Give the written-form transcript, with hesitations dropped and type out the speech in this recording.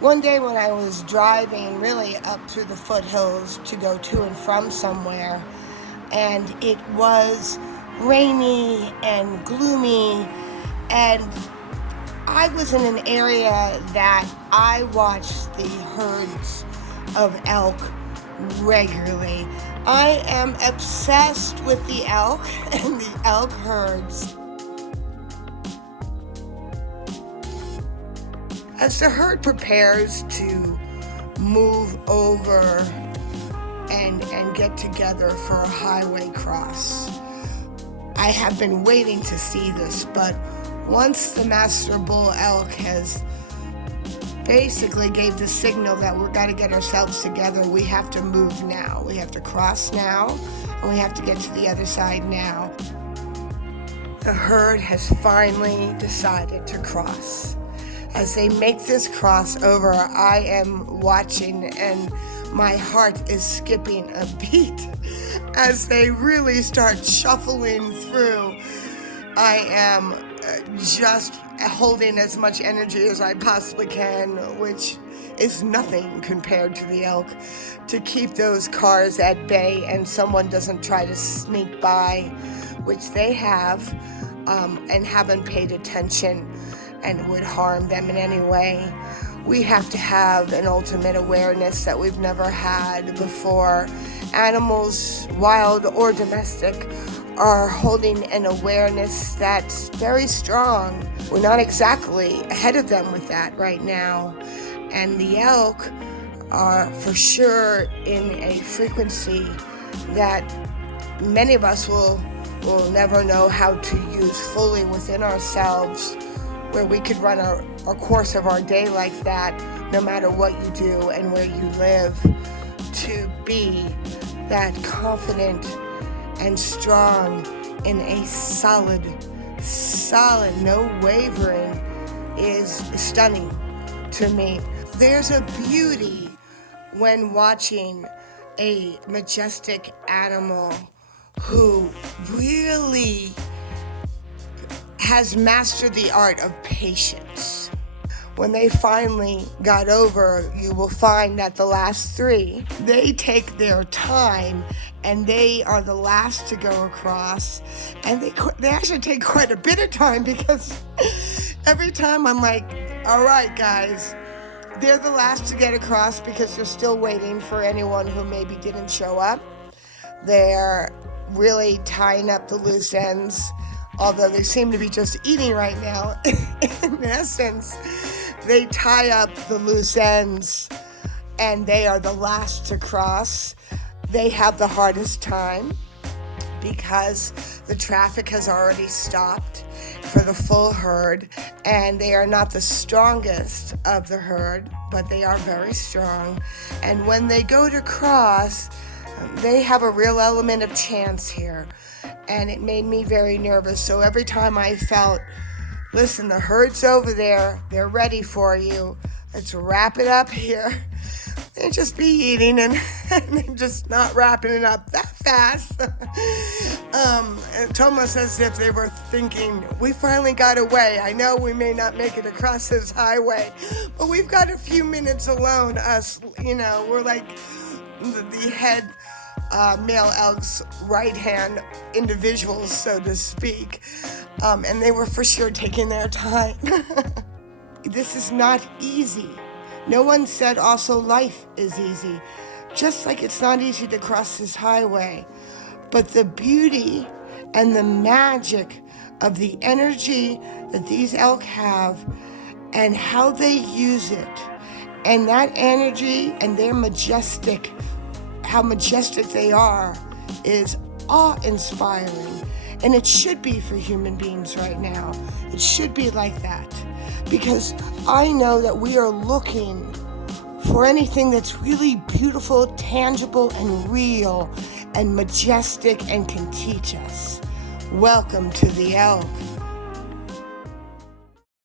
One day when I was driving really up through the foothills to go to and from somewhere, and it was rainy and gloomy, and I was in an area that I watched the herds of elk regularly. I am obsessed with the elk and the elk herds. As the herd prepares to move over and get together for a highway cross, I have been waiting to see this, but once the master bull elk has basically gave the signal that we've got to get ourselves together, we have to move now. We have to cross now, and we have to get to the other side now. The herd has finally decided to cross. As they make this crossover, I am watching and my heart is skipping a beat as they really start shuffling through. I am just holding as much energy as I possibly can, which is nothing compared to the elk, to keep those cars at bay and someone doesn't try to sneak by, which they have, and haven't paid attention and would harm them in any way. We have to have an ultimate awareness that we've never had before. Animals, wild or domestic, are holding an awareness that's very strong. We're not exactly ahead of them with that right now. And the elk are for sure in a frequency that many of us will never know how to use fully within ourselves, where we could run our course of our day like that, no matter what you do and where you live, to be that confident and strong in a solid, no wavering, is stunning to me. There's a beauty when watching a majestic animal who really has mastered the art of patience. When they finally got over, you will find that the last three, they take their time and they are the last to go across. And they actually take quite a bit of time, because every time I'm like, all right, guys, they're the last to get across because they're still waiting for anyone who maybe didn't show up. They're really tying up the loose ends, although they seem to be just eating right now. In essence, they tie up the loose ends and they are the last to cross. They have the hardest time because the traffic has already stopped for the full herd, and they are not the strongest of the herd, but they are very strong. And when they go to cross, they have a real element of chance here, and it made me very nervous. So every time I felt, listen, the herd's over there, they're ready for you, let's wrap it up here, and just be eating and just not wrapping it up that fast. It's almost as if they were thinking, we finally got away. I know we may not make it across this highway, but we've got a few minutes alone, us, we're like the head male elk's right-hand individuals, so to speak, and they were for sure taking their time. This is not easy. No one said also life is easy, just like it's not easy to cross this highway. But the beauty and the magic of the energy that these elk have and how they use it, and that energy and their majestic, how majestic they are, is awe-inspiring. And it should be for human beings right now. It should be like that. Because I know that we are looking for anything that's really beautiful, tangible, and real, and majestic, and can teach us. Welcome to the elk.